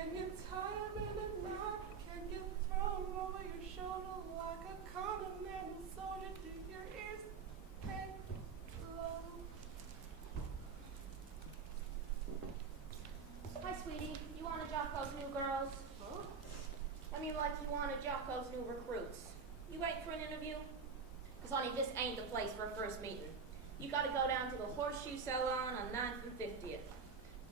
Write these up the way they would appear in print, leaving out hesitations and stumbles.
Can you tie him in a knot? Can you throw him over your shoulder like a continental soldier? Do your ears hang low? Hi, sweetie. You want to Jocko's new girls? Huh? I mean, like you want to Jocko's new recruits. You wait for an interview? Because, honey, this ain't the place for a first meeting. You got to go down to the Horseshoe Salon on 9th and 50th.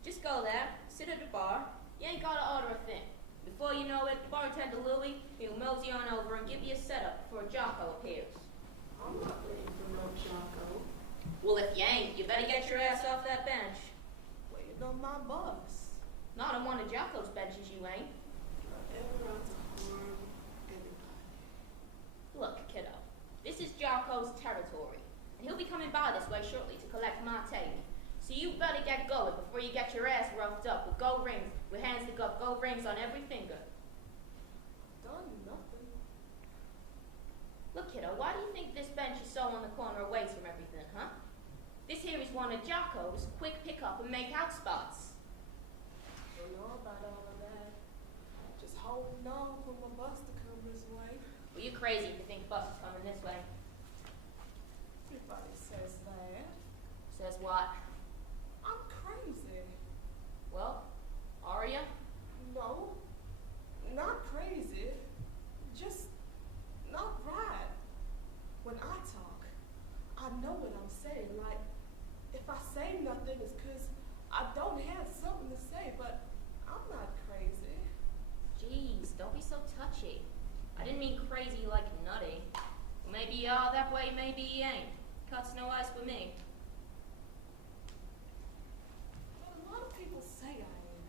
Just go there, sit at the bar. You ain't got to order a thing. Before you know it, bartender Louie, he'll mosey on over and give you a setup before Jocko appears. I'm not waiting for no Jocko. Well, if you ain't, you better get your ass off that bench. Waiting on my bus. Not on one of Jocko's benches, you ain't. Ever out to harm anybody. Look, kiddo, this is Jocko's territory, and he'll be coming by this way shortly to collect my tape. So you better get going before you get your ass roughed up with gold rings, with hands that got gold rings on every finger. Done nothing. Look, kiddo, why do you think this bench is so on the corner away from everything, huh? This here is one of Jocko's quick pick-up and make-out spots. Don't know about all of that. Just holding on for my bus to come this way. Well, you're crazy if you think bus is coming this way. Everybody says that. Says what? I'm crazy. Well, are you? No, not crazy. Just not right. When I talk, I know what I'm saying. Like, if I say nothing, it's because I don't have something to say, but I'm not crazy. Jeez, don't be so touchy. I didn't mean crazy like nutty. Well, maybe you are that way, maybe you ain't. Cuts no ice for me. A lot of people say I am.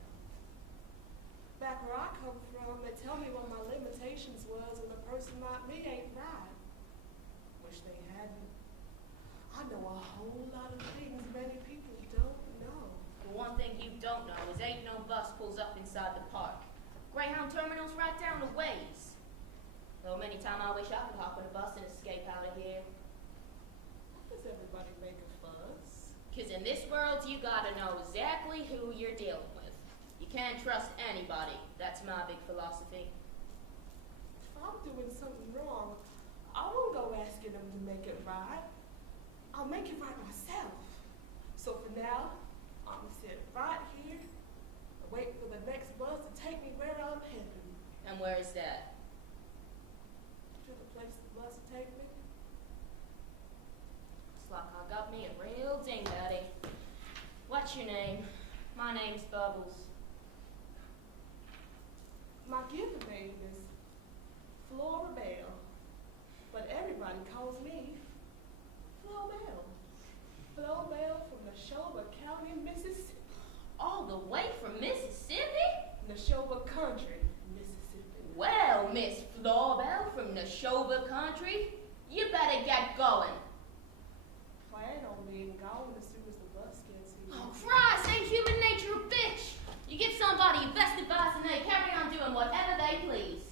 Back where I come from, they tell me what my limitations was, and a person like me ain't right. Wish they hadn't. I know a whole lot of things many people don't know. The one thing you don't know is ain't no bus pulls up inside the park. Greyhound Terminal's right down the ways. Though many times I wish I could hop on a bus and escape out of here. Why does everybody make a fuss? 'Cause in this world, you gotta know exactly who you're dealing with. You can't trust anybody. That's my big philosophy. If I'm doing something wrong, I won't go asking them to make it right. I'll make it right myself. So for now, I'm gonna sit right here and wait for the next bus to take me where I'm heading. And where is that? To the place the bus will take me. It's like I got me a real dingbatty. What's your name? My name's Bubbles. My given name is Flora Bell, but everybody calls me Flo Bell. Flo Bell from Neshoba County, Mississippi. All the way from Mississippi? Neshoba Country, Mississippi. Well, Miss Florbell from Neshoba Country, you better get going. Plan on being gone as soon as the bus gets here. Oh, Christ, ain't human nature a bitch? You give somebody your best advice and they carry on doing whatever they please.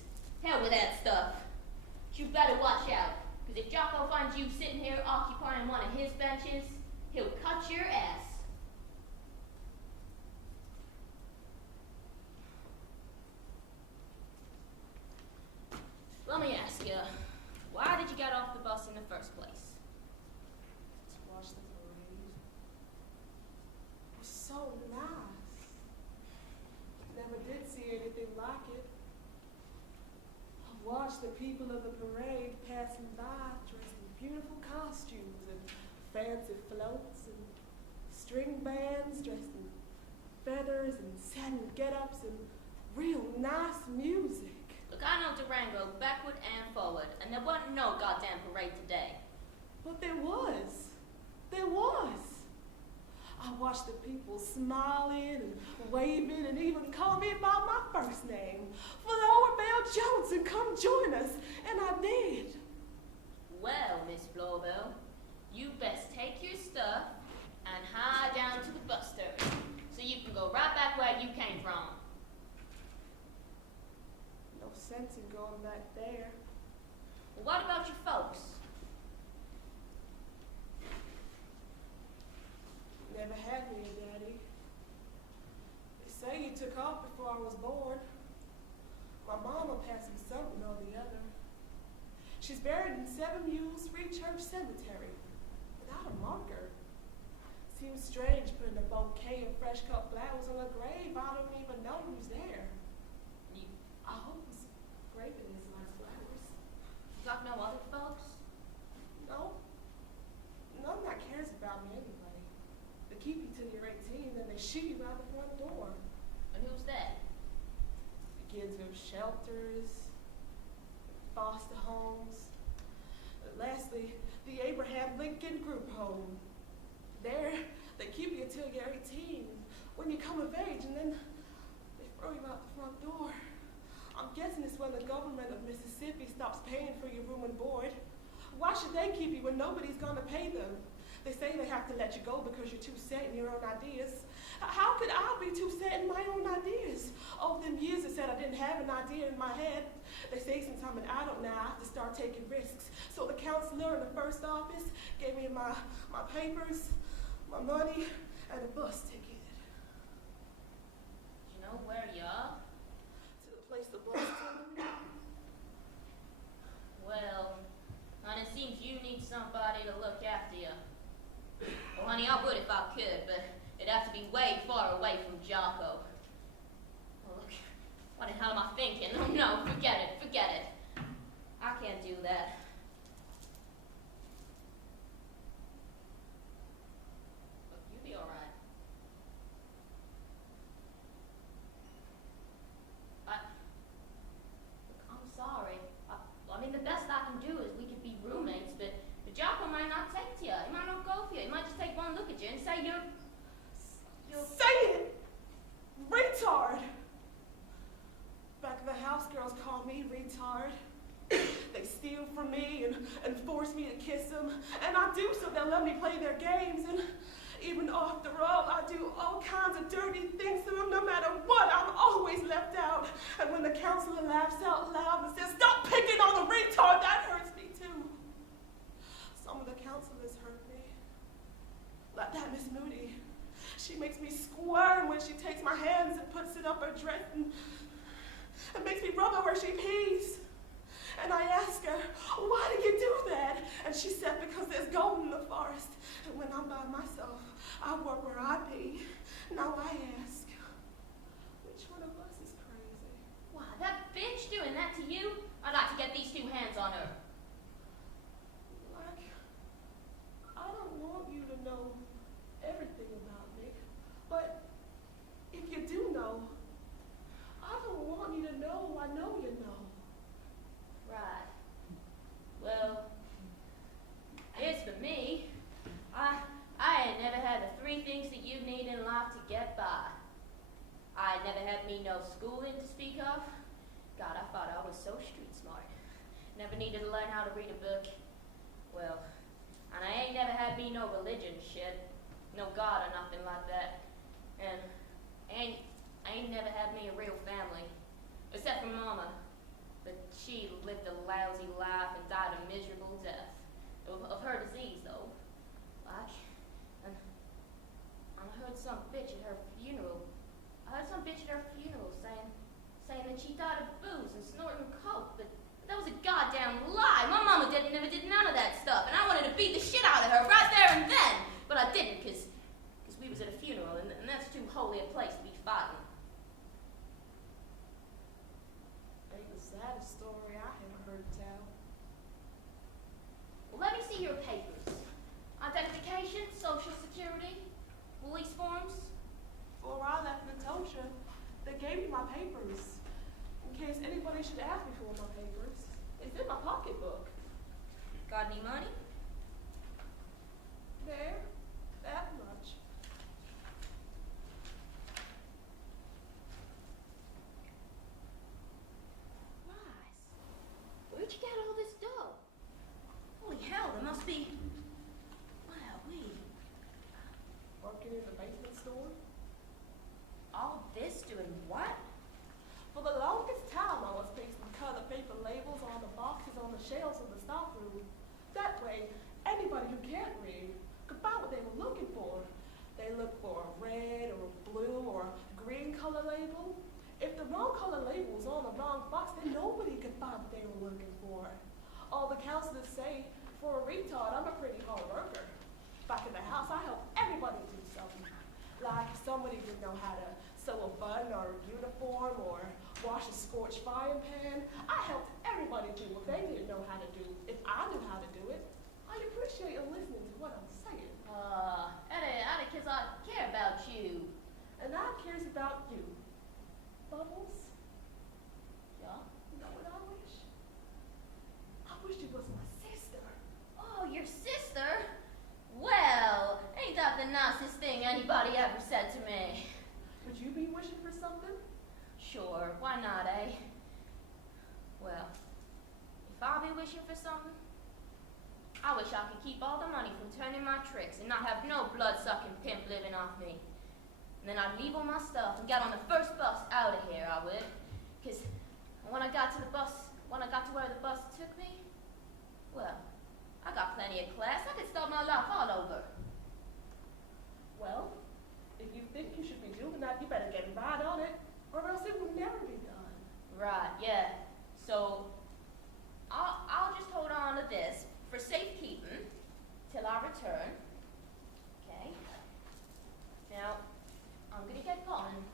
Hell with that stuff. But you better watch out, because if Jocko finds you sitting here occupying one of his benches, he'll cut your ass. Let me ask you, why did you get off the bus in the first place? To watch the parade. It was so nice. Never did see anything like it. I watched the people of the parade passing by dressed in beautiful costumes and fancy floats and string bands dressed in feathers and satin get-ups and real nice music. Look, I know Durango backward and forward, and there wasn't no goddamn parade today. But there was. There was. I watched the people smiling and waving and even call me by my first name. Flora Bell Johnson, come join us. And I did. Well, Miss Florbell, you best take your stuff and hie down to the bus terminal so you can go right back where you came from. No sense in going back there. Well, what about your folks? Never had me a daddy. They say he took took off before I was born. My mama passed me something or the other. She's buried in 7 Mules Free Church Cemetery without a marker. Seems strange putting a bouquet of fresh cut flowers on a grave. I don't even know who's there. I hope it's grave it is like flowers. You got no other folks? No. None that cares about me anyway. They keep you till you're 18, then they shoot you out the front door. And who's that? Begins with shelters, foster homes. Lastly, the Abraham Lincoln Group Home. There, they keep you till you're 18, when you come of age, and then they throw you out the front door. I'm guessing it's when the government of Mississippi stops paying for your room and board. Why should they keep you when nobody's gonna pay them? They say they have to let you go because you're too set in your own ideas. How could I be too set in my own ideas? All them years I said I didn't have an idea in my head. They say since I'm an adult now, I have to start taking risks. So the counselor in the first office gave me my papers, my money, and a bus ticket. You know where you are? To the place the bus took me. Well, honey, it seems you need somebody to look after you. Well, honey, I would if I could, but it'd have to be way far away from Jocko. Oh, look, what the hell am I thinking? Oh, no, forget it. I can't do that. Look, you'll be all right. Look, I'm sorry. I mean, the best I can do is we could be roommates, but Jocko might not take to you. He might not go for you. He might just take one look at you and say you're Say it! Retard! Back in the house, girls call me retard. They steal from me and force me to kiss them. And I do so they'll let me play their games. And even after all, I do all kinds of dirty things to them. No matter what, I'm always left out. And when the counselor laughs out loud and says, "Stop picking on the retard," that hurts me too. Some of the counselors hurt me. Like that Miss Moody. She makes me squirm when she takes my hands and puts it up her dress and makes me rub her where she pees. And I ask her, "Why do you do that?" And she said, "Because there's gold in the forest. And when I'm by myself, I work where I pee." Now I ask, which one of us is crazy? Why, that bitch doing that to you? I'd like to get these 2 hands on her. Like, I don't want you to know everything about me, but if you do know, I don't want you to know I know you know. Right. Well, as for me, I ain't never had the 3 things that you need in life to get by. I ain't never had me no schooling to speak of. God, I thought I was so street smart. Never needed to learn how to read a book. Well, and I ain't never had me no religion shit, no God or nothing like that. And I ain't never had me a real family, except for Mama. But she lived a lousy life and died a miserable death. Of her disease, though. Like, and I heard some bitch at her funeral. Saying that she died of booze and snorting coke, but that was a goddamn lie. My mama never did none of that stuff, and I wanted to beat the shit out of her right there and then. But I didn't, because we was at a funeral, and that's too holy a place to be fighting. Ain't the saddest story I ever heard tell. Well, let me see your papers. Identification, social security, police forms. Before I left Natosha, they gave me my papers. In case anybody should ask me for my papers. It's in my pocketbook. Got any money? There, that much. Nice. Where'd you get all this dough? Holy hell, there must be... Wow, Working in the basement store. all this doing what? For the longest time, I was pasting color paper labels on the boxes on the shelves in the stockroom. That way, anybody who can't read could find what they were looking for. They looked for a red or a blue or a green color color label? If the wrong color label was on the wrong box, then nobody could find what they were looking for. All the counselors say, for a retard, I'm a pretty hard worker. Back in the house, I help everybody do something. Like if somebody didn't know how to sew a button or a uniform or wash a scorched frying pan, I helped everybody do what they didn't know how to do if I knew how to do it. I appreciate you listening to what I'm saying. Other kids ought to care about you. And I cares about you. Bubbles, Yeah? you know what I wish? I wish you was my sister. Oh, your sister? Well, ain't that the nicest thing anybody ever said to me? Would you be wishing for something? Sure, why not, eh? Well, if I be wishing for something, I wish I could keep all the money from turning my tricks and not have no blood-sucking pimp living off me. And then I'd leave all my stuff and get on the first bus out of here, I would. 'Cause when I got to where the bus took me, well, I got plenty of class. I could start my life all over. Well, if you think you should be doing that, you better get right on it, or else it will never be done. Right, yeah. So, I'll just hold on to this for safekeeping till I return. Okay? Now, I'm gonna get going.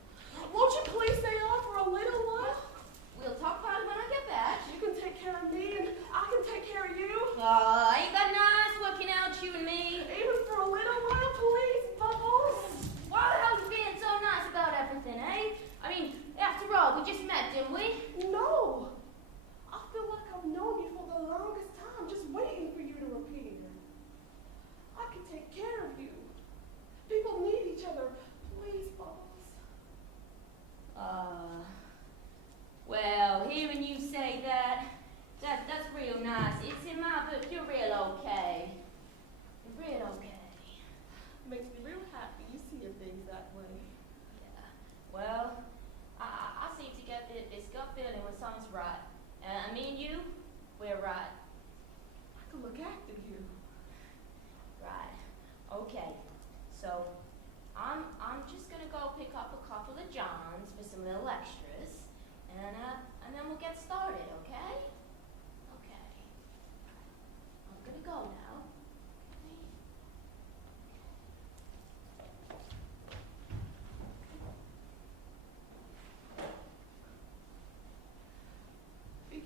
Won't you please stay on for a little while? We'll talk about it when I get back. You can take care of me, and I can take care of you. Ain't that nice working out, you and me? Even for a little while, please, Bubbles. Why the hell you being so nice about everything, eh? I mean, after all, we just met, didn't we? No. I feel like I've known you for the longest time, just waiting for you to appear. I can take care of you. People need each other. Please, Bubbles. Well, hearing you say that's real nice. It's in my book, you're real okay. You're real okay. Makes me real happy you seeing things that way. Yeah. Well, I seem to get this gut feeling when something's right. And me and you, we're right. I can look after you. Right. Okay. So, I'm just gonna go pick up a couple of Johns for some little extras, and then we'll get started, okay? Okay. I'm gonna go now.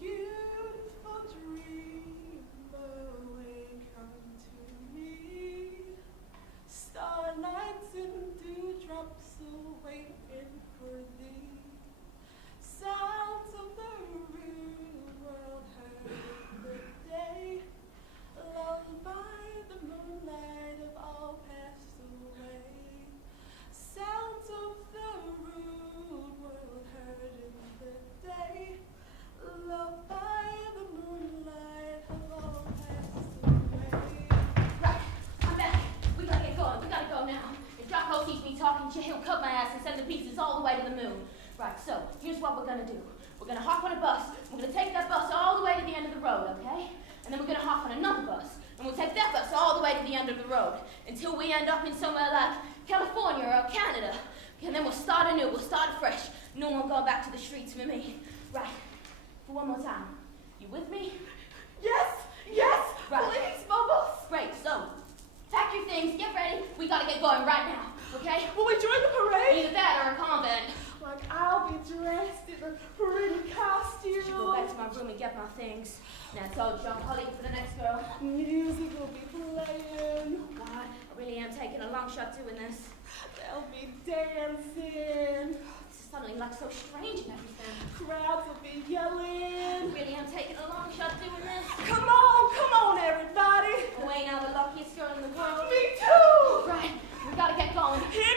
Beautiful dream awaken to me. Starlights and dewdrops awaiting for thee. Sounds of the rude world heard in the day. Lulled by the moonlight have all passed away. Sounds of the rude world heard in the day. Loved by the moonlight have all passed away. Right, I'm back. We gotta get going. We gotta go now. If Jocko sees me talking shit, he'll cut my ass and send the pieces all the way to the moon. Right, so here's what we're gonna do. We're gonna hop on a bus. We're gonna take that bus all the way to the end of the road, okay? And then we're gonna hop on another bus. And we'll take that bus all the way to the end of the road until we end up in somewhere like California or Canada. And then we'll start anew. We'll start afresh. No one going back to the streets with me. Right. For one more time. You with me? Yes, yes, Right. please, Bubbles. Great, so pack your things, get ready. We gotta get going right now, okay? Will we join the parade? Either that or a convent. Like I'll be dressed in a pretty costume. I should go back to my room and get my things. That's all, John. I'll leave it for the next girl. Music will be playing. Oh, God, I really am taking a long shot doing this. They'll be dancing. It's suddenly like so strange and everything. Crowds will be yelling. I really am taking a long shot doing this. Come on, everybody. Oh, ain't I the luckiest girl in the world? Me too. Right, we gotta get going. Here